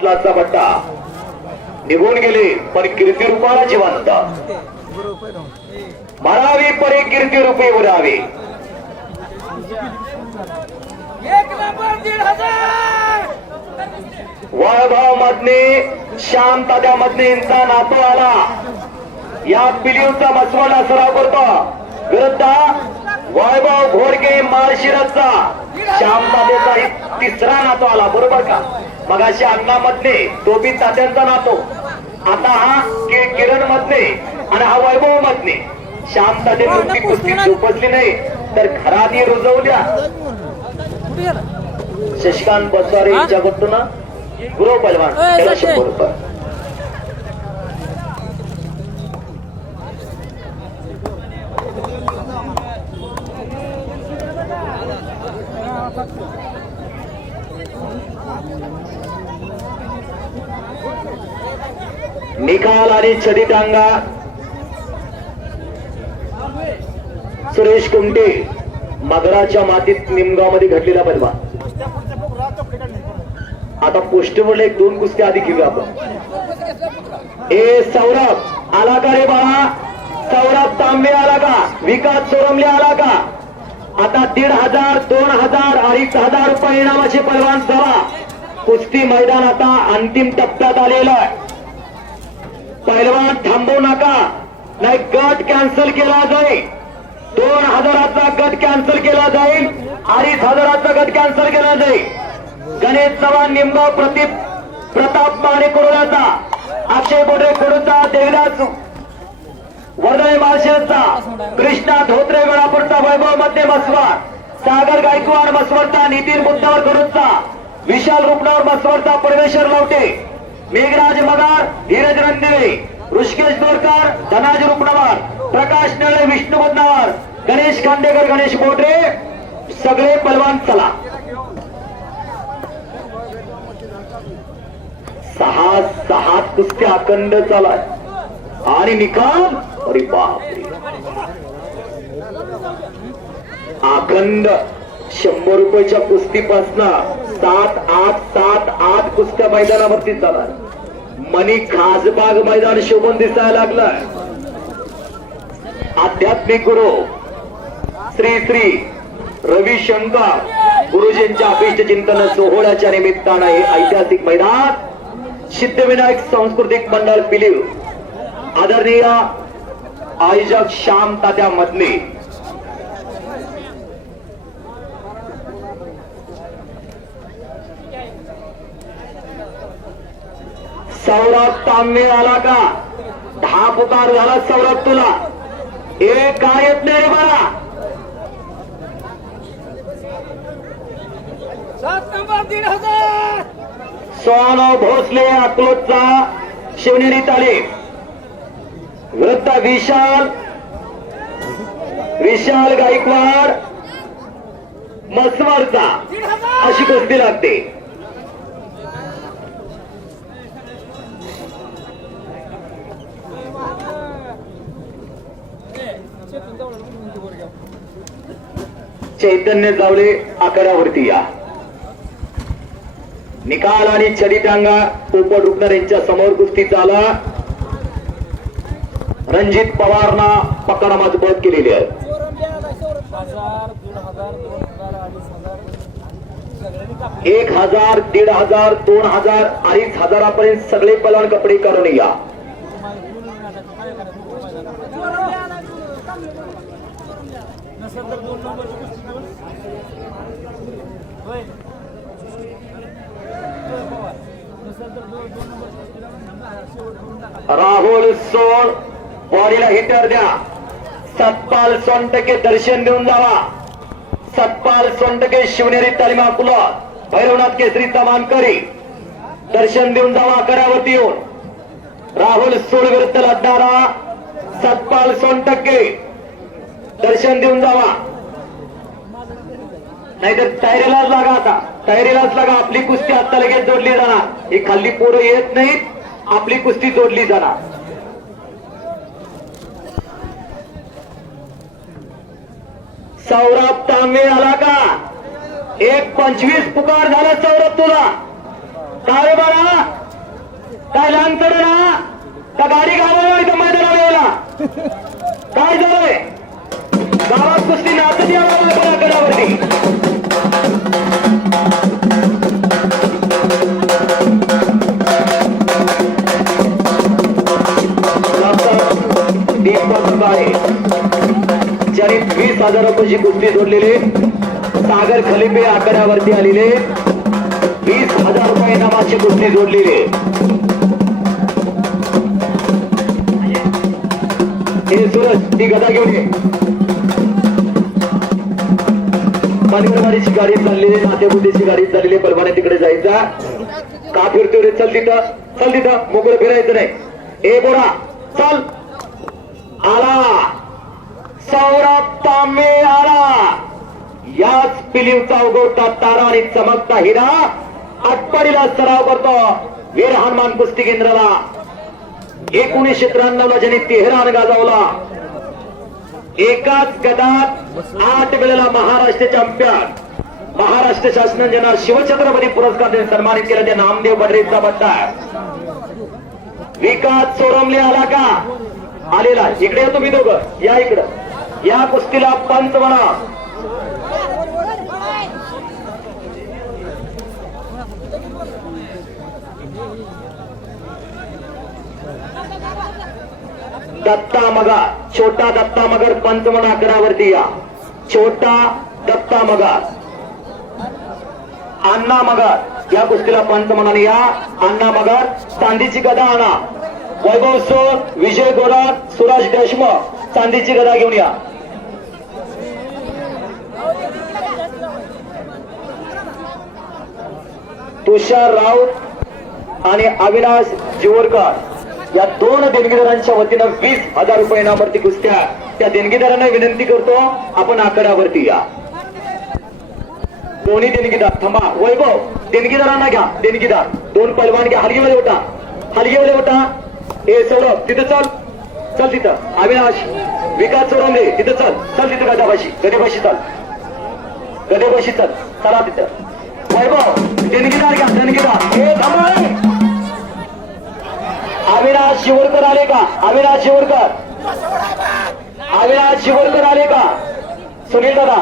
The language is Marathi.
पाटलाचा बट्टा निघून गेले पण कीर्ती रूपाला जिवंत मरावी परे कीर्ती रूपे उरावे. वैभव मधने श्याम तात्या मधनेंचा नातू आला. या पिलीवचा मसवाडा सराव करतो विरुद्ध वैभव घोडके माळशिरसचा श्याम तात्याचा तिसरा नातू आला. बरोबर का? मग अशा अण्णामधने तो बी तात्यांचा नातो. आता हा किरण मधने आणि हा वैभव मधने श्याम तात्यांची कुस्ती उपजली नाही तर घरात ये रुजवल्या. शशिकांत बसवारे यांच्याकडून गुरु पहलवान त्याला 100 रुपये. निकाल आणि छडी टांगा सुरेश कुमटे मगराच्या मातीत निमगाव मध्ये घडलेला बदला. आता पोस्टवर एक 2 कुस्त्या आधी घेऊया आपण. ए सौरभ आला का रे बाळा? सौरभ तांबे आला का? विकास सोरमले आला का? आता 1,500 2,000 2,500 रुपये इनामाचे पहलवान जमा. कुस्ती मैदान आता अंतिम टप्प्यात आलेलं आहे. पहलवान थांबवू नका नाही गट कॅन्सल केला जाईल. 2,000चा गट कॅन्सल केला जाईल. 2,500चा गट कॅन्सल केला जाईल. गणेश चव्हाण निमगाव प्रताप माने कोरोनाचा अक्षय बोडे कोरोचा देवराज वर्धे माळशेरचा कृष्णा धोत्रे वेळापूरचा वैभव मध्ये मसवार सागर गायकवाड मसवरचा नितीन बुद्धावर कोरोचा विशाल रुपणावर मसवरचा परमेश्वर लवटे मेघराज मगार धीरज रंदिवे ऋषिकेश दोरकर धनाज रुपणावर प्रकाश नळे विष्णू बुद्धनावर गणेश खांडेकर गणेश बोडरे सगळे पहलवान चला. 6 कुस्त्या अखंड चालाय आणि निकाल अरे बापरे अखंड 100 रुपयाच्या कुस्तीपासनं 7-8 कुस्त्या मैदानावरती चालाय. मनी खासबाग मैदान शोभून दिसायला लागलाय. आध्यात्मिक गुरु श्री श्री रविशंकर गुरुजींच्या अभिष्ट चिंतन सोहळ्याच्या निमित्तानं हे ऐतिहासिक मैदान सिद्धविनायक सांस्कृतिक मंडळ पिलीव आदरणीय आयोजक श्याम तात्या मधने सौरभ तांबे आला का? 10 पुकार झाला सौरभ तुला. एक काय येत नाही बघा. 7 नंबर 1,000 सोनो भोसले अकलोजचा शिवनेरी तालीम विरुद्ध विशाल गायकवाड मसवारचा अशी कुस्ती लागते. चैतन्य जावले आखाड्यावरती या. निकाल आणि छडी टांगा पोपट रुपनर यांच्या समोर कुस्ती चाला. रणजित पवारना पकड मजबूत केलेली आहे. 1,000 1,500 2,000 2,500 पर्यंत सगळे पहलवान कपडे करून या. राहुल सोळ बॉडीला हिटर द्या. सतपाल सोनटके दर्शन देऊन जावा. सतपाल सोनटके शिवनेरी तालीम अकोला भैरवनाथ केसरीचा मानकरी दर्शन देऊन जावा. आखाड्यावरती येऊन राहुल सोळ विरुद्ध लढणारा सतपाल सोनटके दर्शन देऊन जावा. नाहीतर तयारीलाच लागा. आता तयारीलाच लागा. आपली कुस्ती आता लगेच जोडली जाणार. ही खाल्ली पोरं येत नाहीत. आपली कुस्ती जोडली जाणार. सौरभ तांबे आला का? 1:25 पुकार झाला सौरभ तुला. काय बाळा काय लहानपण ना का गाडी गावाला इथं मैदानावर यायला काय झालंय गावात कुस्ती नाचत यावं गडावरती ज्यांनी 20,000 रुपयाची कुस्ती जोडलेले सागर खलिपे आकड्यावरती आलेले 20,000 रुपये नामाची कुस्ती जोडलेले हे सूरज ती गदा घेऊन ये मानगरवाडीची गाडी चाललेली नातेबुद्धीची गाडी चाललेली परवाने तिकडे जायचा का फिरतो रे चल तिथं मोकळं फिरायचं नाही ए बोरा चल आला सौरभ तांबे आला याच पिलीवचा उगवता तारा आणि चमकता हिरा आटपाडीला सराव करतो वीर हनुमान कुस्ती केंद्राला 1993 ला ज्यांनी 13 गाजवला एकाच गटात 8 वेळेला महाराष्ट्र चॅम्पियन महाराष्ट्र शासनाने ज्यांना शिवछत्रपती पुरस्कार देऊन सन्मानित केला ते नामदेव बडरेचा बट्टा विकास चोरमले आला का आलेला इकडे येतो मी दोघं या इकडं या कुस्तीला पंच म्हणा दत्ता मगर छोटा दत्ता मगर पंच म्हणा आकड्यावरती या छोटा दत्ता मगर अण्णा मगर या कुस्तीला पंच म्हणाने या अण्णा मगर चांदीची गदा आणा वैभव सोर विजय गोरात सुराज देशमुख चांदीची गदा घेऊन या तुषार राऊत आणि अविनाश जिवरकर या दोन देणगीदारांच्या वतीनं 20,000 रुपये इनामावरती कुस्त्या त्या देणगीदारांना विनंती करतो आपण आकड्यावरती या दोन्ही देणगीदार थांबा वैभव देणगीदारांना घ्या देणगीदार दोन पैलवान घ्या हलगेवाले होता ए सौरभ तिथं चल तिथं अविनाश विकास चोरंदे तिथं चल तिथं गदेपाशी चल चला तिथं वैभव देणगीदार घ्या देणगीदार हे थांबा अविनाश शिवरकर आले का अविनाश शिवरकर आले का सुनील दादा